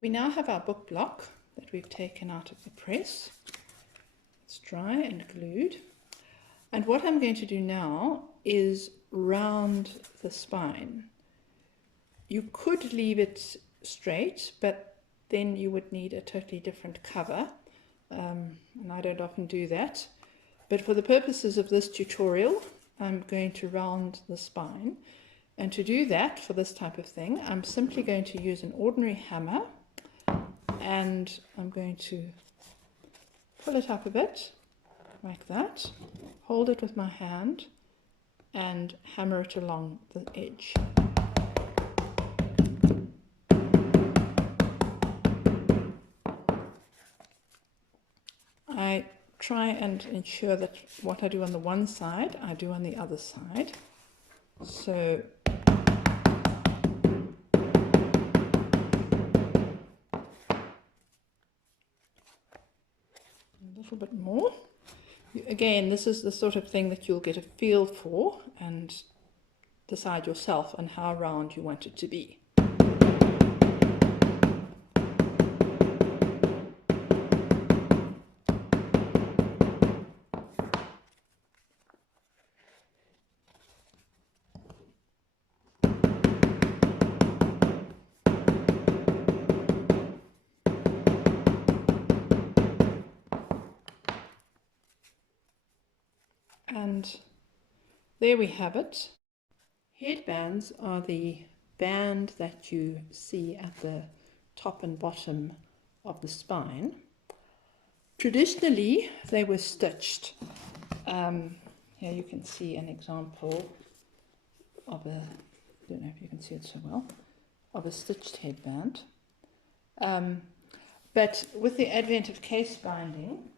We now have our book block that we've taken out of the press. It's dry and glued. And what I'm going to do now is round the spine. You could leave it straight, but then you would need a totally different cover. And I don't often do that. But for the purposes of this tutorial, I'm going to round the spine. And to do that, for this type of thing, I'm simply going to use an ordinary hammer, and I'm going to pull it up a bit, like that, hold it with my hand, and hammer it along the edge. I try and ensure that what I do on the one side, I do on the other side. So a little bit more. Again, this is the sort of thing that you'll get a feel for and decide yourself on how round you want it to be. And there we have it. Headbands are the band that you see at the top and bottom of the spine. Traditionally, they were stitched. Here you can see an example of a, I don't know if you can see it so well, of a stitched headband. But with the advent of case binding,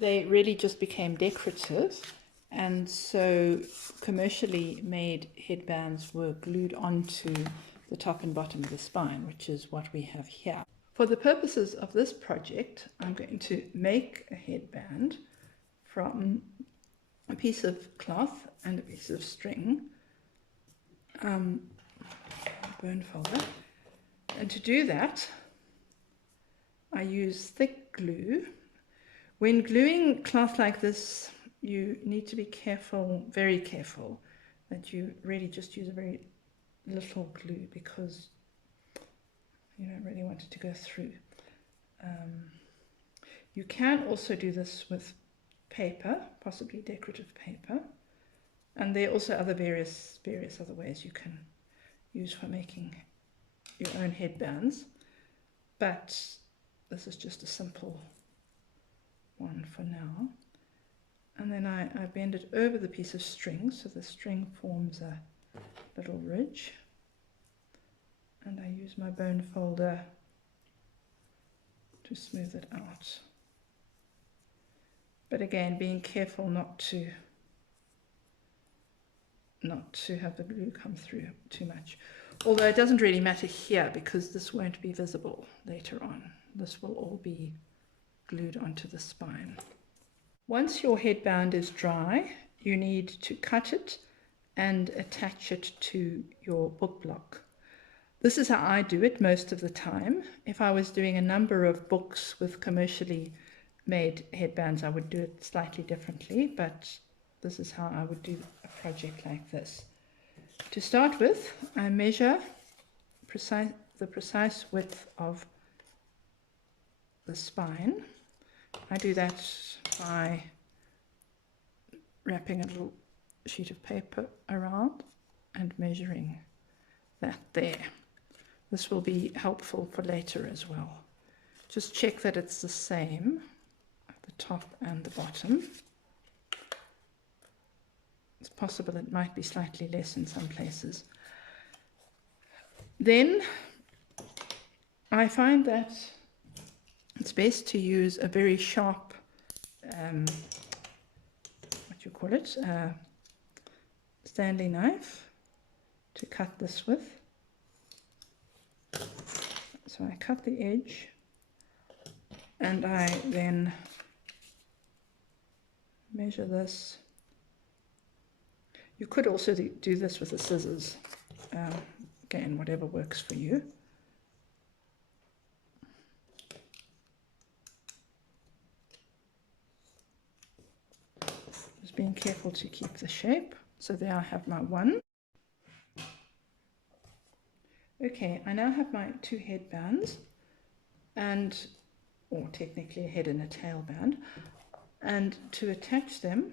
they really just became decorative, and so commercially made headbands were glued onto the top and bottom of the spine, which is what we have here. For the purposes of this project, I'm going to make a headband from a piece of cloth and a piece of string, bone folder, and to do that I use thick glue. When gluing cloth like this, you need to be careful, very careful, that you really just use a very little glue, because you don't really want it to go through. You can also do this with paper, possibly decorative paper, and there are also other various other ways you can use for making your own headbands, but this is just a simple one for now. And then I bend it over the piece of string, so the string forms a little ridge, and I use my bone folder to smooth it out. But again, being careful not to have the glue come through too much. Although it doesn't really matter here, because this won't be visible later on. This will all be glued onto the spine. Once your headband is dry, you need to cut it and attach it to your book block. This is how I do it most of the time. If I was doing a number of books with commercially made headbands, I would do it slightly differently, but this is how I would do a project like this. To start with, I measure the precise width of the spine. I do that by wrapping a little sheet of paper around and measuring that there. This will be helpful for later as well. Just check that it's the same at the top and the bottom. It's possible it might be slightly less in some places. Then I find that it's best to use a very sharp, Stanley knife to cut this with. So I cut the edge, and I then measure this. You could also do this with the scissors, again, whatever works for you. just being careful to keep the shape. So there I have my one. Okay, I now have my two headbands, or technically a head and a tail band, and to attach them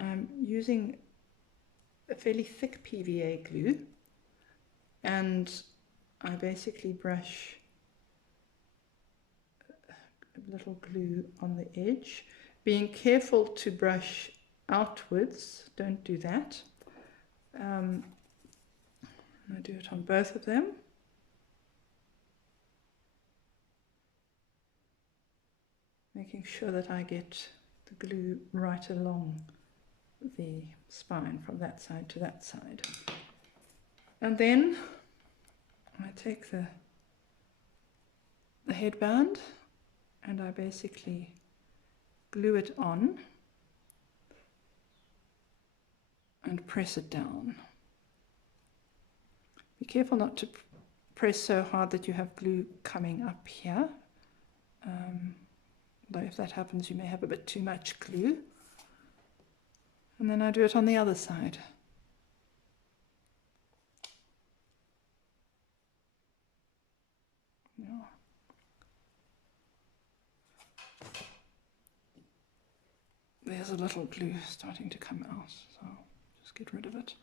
I'm using a fairly thick PVA glue, and I basically brush a little glue on the edge, being careful to brush outwards. Don't do that. I do it on both of them. Making sure that I get the glue right along the spine from that side to that side. And then I take the headband and I basically glue it on and press it down. Be careful not to press so hard that you have glue coming up here. Although if that happens, you may have a bit too much glue. And then I do it on the other side. Yeah. There's a little glue starting to come out, so just get rid of it.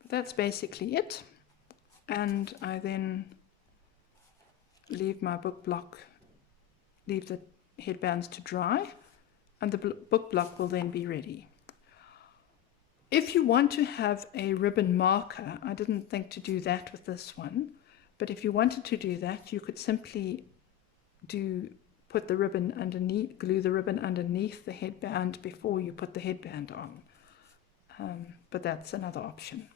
But that's basically it. And I then leave my book block, leave the headbands to dry, and the book block will then be ready. If you want to have a ribbon marker, I didn't think to do that with this one, but if you wanted to do that, you could simply put the ribbon underneath, glue the ribbon underneath the headband before you put the headband on. But that's another option.